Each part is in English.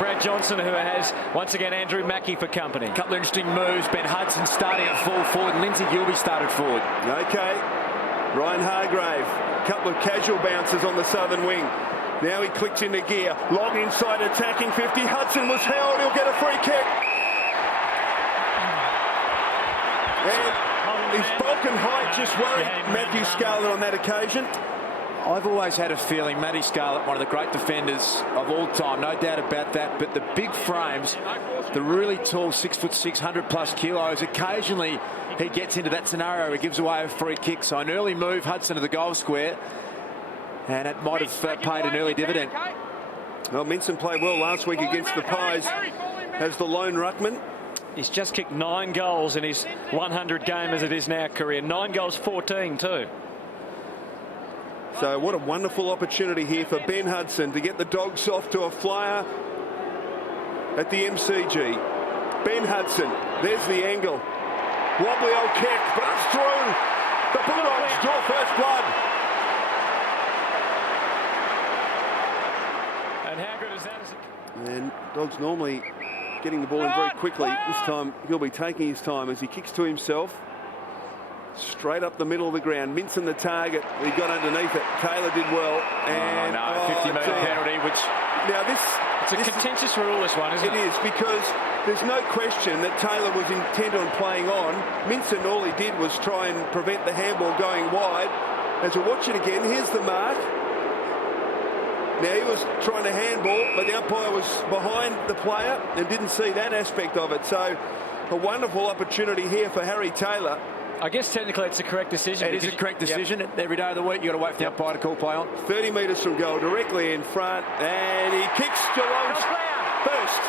Brad Johnson, who has, once again, Andrew Mackie for company. A couple of interesting moves. Ben Hudson starting at full forward. Lindsay Gilbey started forward. Okay. Ryan Hargrave. A couple of casual bounces on the southern wing. Now he clicks into gear. Long inside attacking 50. Hudson was held. He'll get a free kick. And his bulk and height just worried Matthew Scarlett on that occasion. I've always had a feeling Matty Scarlett, one of the great defenders of all time, no doubt about that. But the big frames, the really tall 6'6", 100+ kilos, occasionally he gets into that scenario where he gives away a free kick. So an early move, Hudson to the goal square, and it might have paid an early dividend. Well, Minson played well last week against the Pies as the lone ruckman. He's just kicked 9 goals in his 100 game as it is now career. 9 goals, 14 too. So what a wonderful opportunity here for Ben Hudson to get the Dogs off to a flyer at the MCG. Ben Hudson, there's the angle. Wobbly old kick, but it's through. The Bulldogs draw first blood. And how good is that? And Dogs normally getting the ball in very quickly. This time he'll be taking his time as he kicks to himself. Straight up the middle of the ground. Minson the target. He got underneath it. Taylor did well. And 50-metre penalty, which... Now it's a contentious rule, this one, isn't it? It is, because there's no question that Taylor was intent on playing on. Minson, all he did was try and prevent the handball going wide. As we watch it again, here's the mark. Now he was trying to handball, but the umpire was behind the player and didn't see that aspect of it. So a wonderful opportunity here for Harry Taylor. I guess technically it's a correct decision. It is a correct decision. Every day of the week you've got to wait for the umpire to call play on. 30 metres from goal, directly in front, and he kicks Geelong's first.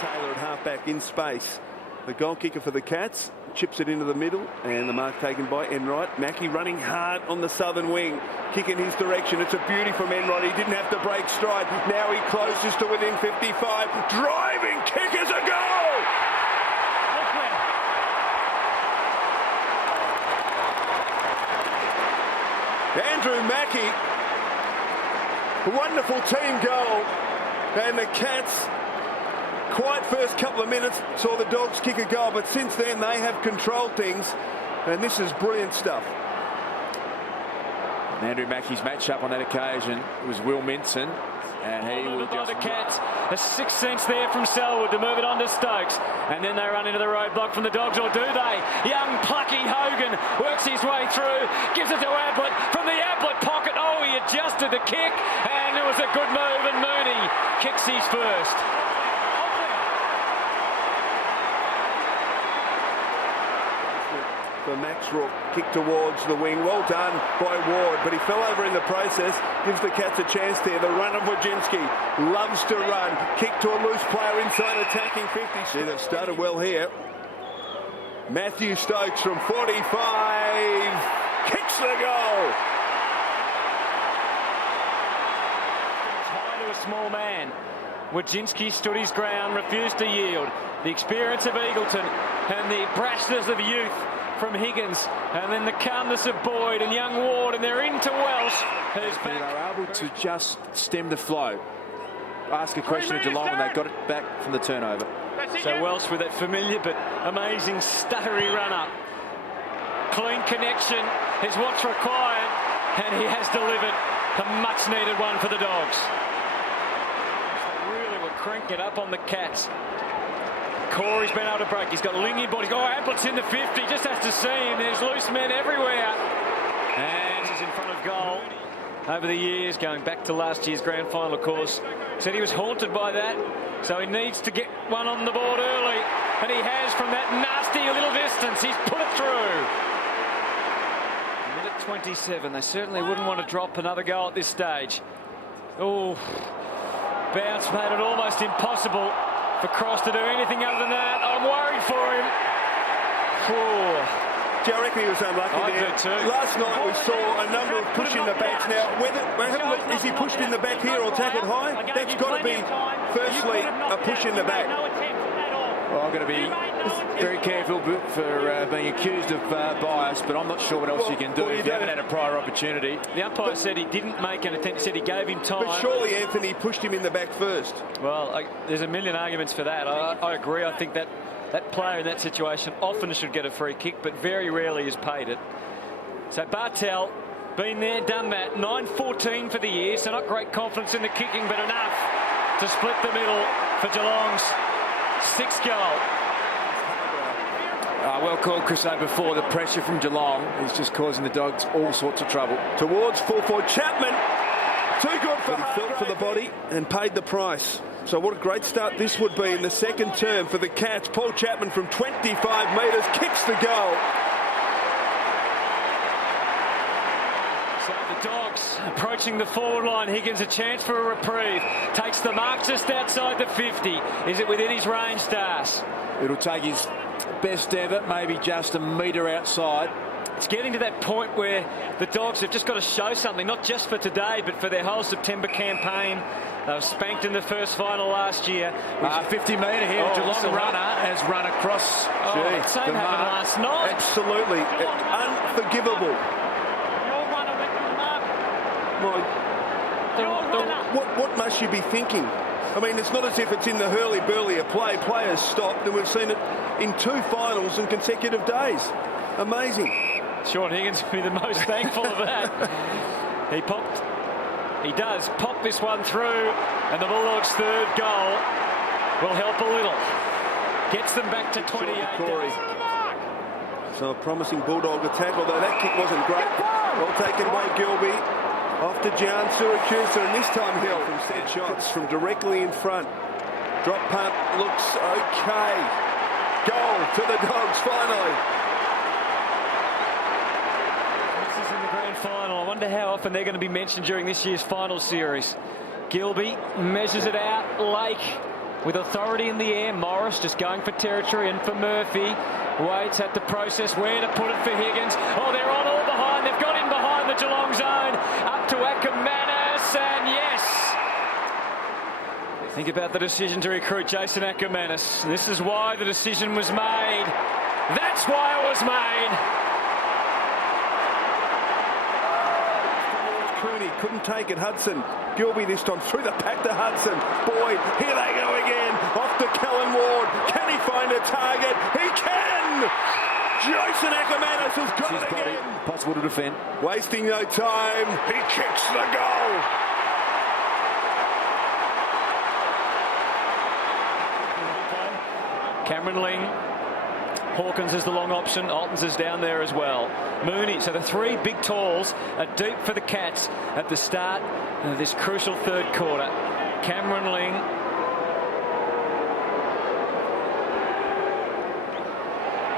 Taylor at half-back in space. The goal kicker for the Cats chips it into the middle, and the mark taken by Enright. Mackie running hard on the southern wing, kick in his direction. It's a beauty from Enright. He didn't have to break stride. Now he closes to within 55. Driving kick is a goal! Andrew Mackie, a wonderful team goal, and the Cats, quiet first couple of minutes, saw the Dogs kick a goal, but since then they have controlled things, and this is brilliant stuff. And Andrew Mackie's match-up on that occasion was Will Minson, and he will just... The Cats, a 6th sense there from Selwood to move it on to Stokes, and then they run into the roadblock from the Dogs, or do they? Young plucky Hogan works his way through, gives it to Ablett from the Ablett pocket. Oh, he adjusted the kick, and it was a good move, and Mooney kicks his first. For Max Rook, kick towards the wing. Well done by Ward, but he fell over in the process. Gives the Cats a chance there. The run of Wojcinski. Loves to run. Kick to a loose player inside, attacking 50. See, they've started well here. Matthew Stokes from 45. Kicks the goal. High to a small man. Wojcinski stood his ground, refused to yield. The experience of Eagleton and the brashness of youth from Higgins, and then the calmness of Boyd and young Ward, and they're into Welsh, who's back. They were able to just stem the flow. Ask a question of Geelong, and they got it back from the turnover. So Welsh with that familiar but amazing stuttery run-up. Clean connection is what's required, and he has delivered a much-needed one for the Dogs. They really will crank it up on the Cats. Corey's been able to break. He's got Lingy, but he's got Ablett's in the 50. Just has to see him. There's loose men everywhere. And he's in front of goal. Over the years, going back to last year's grand final, of course, said he was haunted by that. So he needs to get one on the board early. And he has from that nasty little distance. He's put it through. Minute 27. They certainly wouldn't want to drop another goal at this stage. Oh, bounce made it almost impossible for Cross to do anything other than that. I'm worried for him. Do you reckon he was unlucky there? I do too. Last night we saw a number of pushing the backs. Now, is he pushed in the back here or tackled high? That's got to be, firstly, a push in the back. Well, I'm going to be very careful for being accused of bias, but I'm not sure what else you can do if you haven't had a prior opportunity. The umpire said he didn't make an attempt, said he gave him time. But surely Anthony pushed him in the back first. Well, there's a million arguments for that. I agree. I think that player in that situation often should get a free kick, but very rarely is paid it. So Bartel, been there, done that. 9-14 for the year, so not great confidence in the kicking, but enough to split the middle for Geelong's 6th goal. Well called, Chris, before. The pressure from Geelong is just causing the Dogs all sorts of trouble. Towards full forward Chapman. Too good for he felt for the body and paid the price. So what a great start this would be in the second term for the Cats. Paul Chapman from 25 metres kicks the goal. So the Dogs approaching the forward line. Higgins a chance for a reprieve. Takes the mark just outside the 50. Is it within his range, Stars? It'll take his best ever, maybe just a metre outside. It's getting to that point where the Dogs have just got to show something, not just for today, but for their whole September campaign. They were spanked in the first final last year. 50 metre here. Geelong runner has run across. Same happened last night. Absolutely. Unforgivable. What must you be thinking? I mean, it's not as if it's in the hurly-burly of play. Players stopped, and we've seen it in 2 finals in consecutive days. Amazing. Sean Higgins will be the most thankful of that. He does pop this one through, and the Bulldogs' 3rd goal will help a little. Gets them back to 28. So a promising Bulldog attack, although that kick wasn't great. Well taken by Gilby. Off to Jan Siracusa, and this time Hill from set shots from directly in front. Drop punt looks okay. Goal to the Dogs finally. This is in the grand final. I wonder how often they're going to be mentioned during this year's final series. Gilby measures it out. Lake with authority in the air. Morris just going for territory and for Murphy. Waits had to process where to put it for Higgins. Oh, they're on all behind. They've got in behind the Geelong zone. Up to Ackermanis, and yes. Think about the decision to recruit Jason Ackermanis. This is why the decision was made. That's why it was made. Cooney couldn't take it. Hudson. Gilby this time through the pack to Hudson. Boyd, here they go again. Off to Kellen Ward. Can he find a target? He can! Jason Ackermanis has got it again. Possible to defend. Wasting no time. He kicks the goal. Cameron Ling. Hawkins is the long option. Altons is down there as well. Mooney. So the 3 big talls are deep for the Cats at the start of this crucial 3rd quarter. Cameron Ling.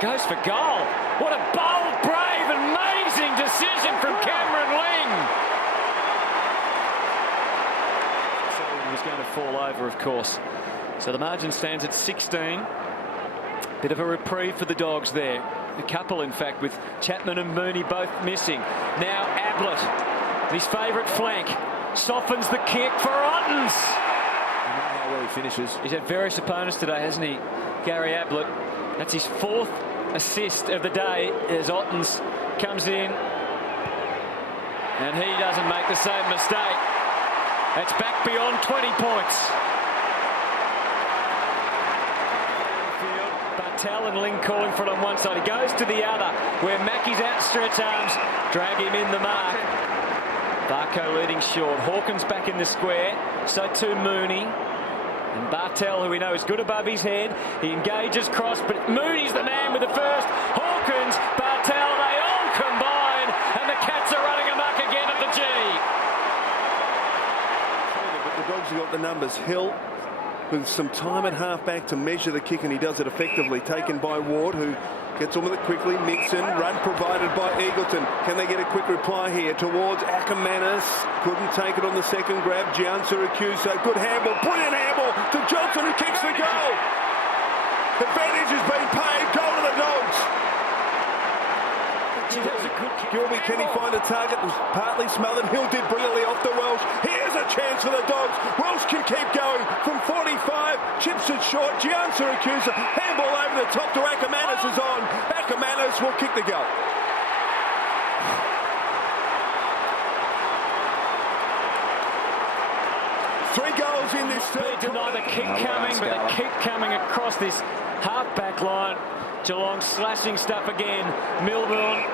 Goes for goal. What a bold, brave, amazing decision from Cameron Ling. So he was going to fall over, of course. So the margin stands at 16. Bit of a reprieve for the Dogs there. A couple, in fact, with Chapman and Mooney both missing. Now Ablett, his favourite flank, softens the kick for Ottens. You know how well he finishes. He's had various opponents today, hasn't he? Gary Ablett. That's his 4th assist of the day as Ottens comes in. And he doesn't make the same mistake. That's back beyond 20 points. Bartel and Ling calling for it on one side. He goes to the other, where Mackey's outstretched arms drag him in the mark. Barco leading short. Hawkins back in the square. So too Mooney. And Bartel, who we know is good above his head. He engages cross, but Mooney's the man with the first. Hawkins, Bartel, they all combine, and the Cats are running amok again at the G. But the Dogs have got the numbers. Hill with some time at half-back to measure the kick, and he does it effectively. Taken by Ward, who gets on with it quickly. Mixon, run provided by Eagleton. Can they get a quick reply here towards Ackermanis? Couldn't take it on the second grab. Gian Siracusa, good handball. Brilliant handball to Johnson, who kicks the goal. Advantage has been paid. Goal to the Dogs. Gilby, can he find a target? Was partly smothered. Hill did brilliantly off to Welsh. Here's a chance for the Dogs. Welsh can keep going from 45. chips it short. Gian Syracuse, handball over the top to Ackermanis is on. Ackermanis will kick the goal. Three goals in this third. Deny the kick coming, but the kick coming across this half-back line. Geelong slashing stuff again. Milburn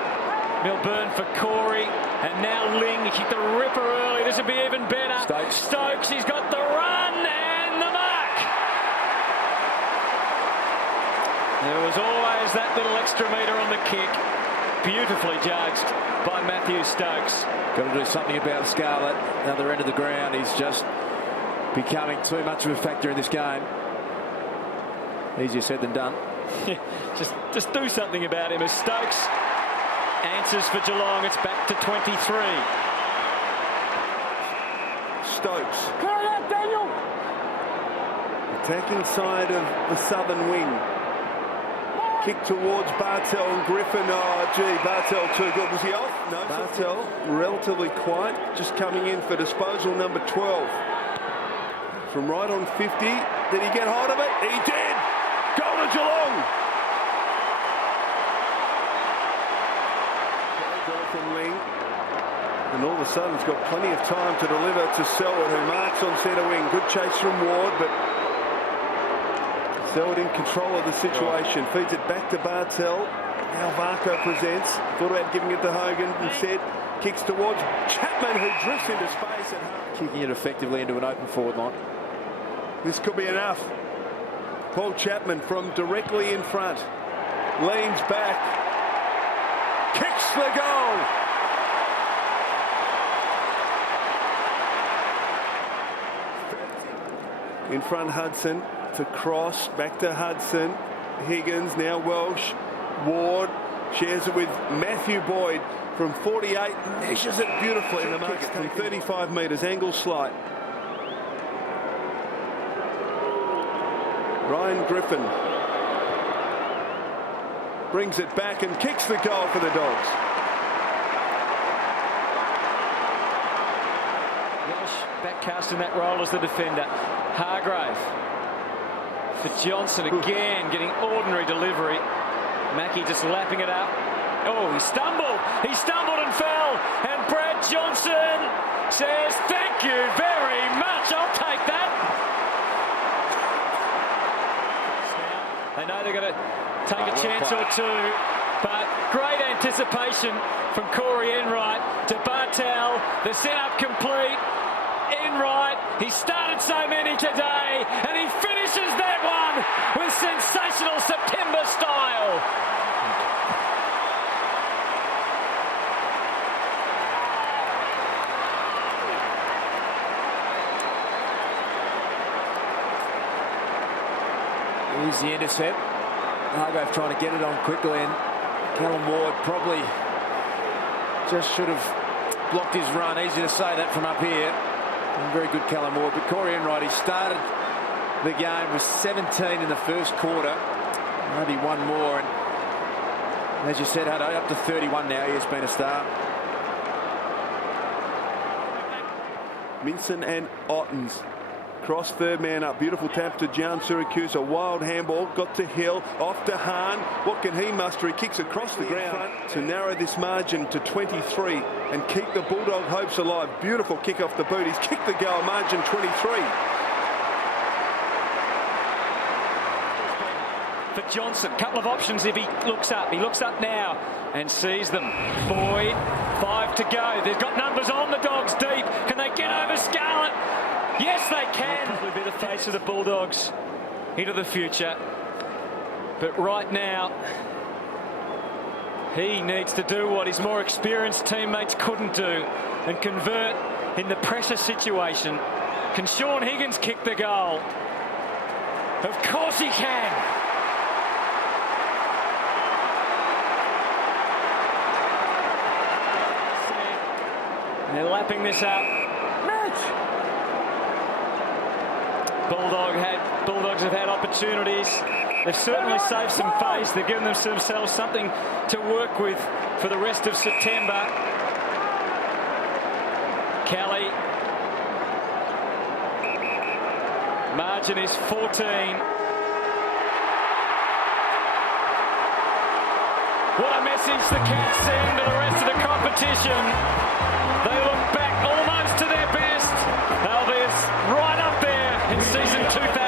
for Corey, and now Ling. He kicked the ripper early. This would be even better. Stokes, he's got the run and the mark. There was always that little extra metre on the kick. Beautifully judged by Matthew Stokes. Got to do something about Scarlett. Other end of the ground. He's just becoming too much of a factor in this game. Easier said than done. just do something about him as Stokes answers for Geelong. It's back to 23. Stokes. Clear it out, Daniel. Attacking side of the southern wing. Kick towards Bartel and Griffin. Oh, gee, Bartel too good. Was he off? No. Bartel relatively quiet, just coming in for disposal number 12. From right on 50. Did he get hold of it? He did! Goal to Geelong! Goal from Ling. And all of a sudden, he's got plenty of time to deliver to Selwood, who marks on centre wing. Good chase from Ward, but Selwood in control of the situation. Feeds it back to Bartel. Now Varco presents. Thought about giving it to Hogan. Instead, kicks towards Chapman, who drifts into space at half. Kicking it effectively into an open forward line. This could be enough. Paul Chapman from directly in front. Leans back. Kicks the goal. In front, Hudson to cross. Back to Hudson. Higgins, now Welsh. Ward shares it with Matthew Boyd from 48. Measures it beautifully in the market from 35 metres. Angle slight. Ryan Griffin brings it back and kicks the goal for the Dogs. Welsh backcast in that role as the defender. Hargrave for Johnson again, getting ordinary delivery. Mackie just lapping it up. Oh, he stumbled and fell, and Brad Johnson says thank you very much, I'll take that. They know they're going to take a chance or two, but great anticipation from Corey Enright to Bartel. The setup complete. Enright, he started so many today, and he finishes that one with sensational September style. Here's the intercept. Hargrave trying to get it on quickly, and Callum Ward probably just should have blocked his run. Easy to say that from up here. And very good Callum Ward, but Corey Enright, he started the game with 17 in the first quarter. Maybe one more, and as you said, Hutto, up to 31 now. He has been a star. Minson and Ottens. Cross third man up. Beautiful tap to Gian Syracuse. A wild handball. Got to Hill. Off to Hahn. What can he muster? He kicks across the ground to narrow this margin to 23 and keep the Bulldog hopes alive. Beautiful kick off the boot. He's kicked the goal. Margin 23. For Johnson, couple of options if he looks up. He looks up now and sees them. Boyd, 5 to go. They've got numbers on the Dogs deep. Can they get over Scarlett? Yes, they can. Probably be the face of the Bulldogs into the future. But right now, he needs to do what his more experienced teammates couldn't do and convert in the pressure situation. Can Sean Higgins kick the goal? Of course he can. They're lapping this up. Bulldogs have had opportunities. They've certainly saved some face. They've given themselves something to work with for the rest of September. Kelly. Margin is 14. What a message the Cats send to the rest of the competition. They look back almost to their best. They'll be right up there in season 2000.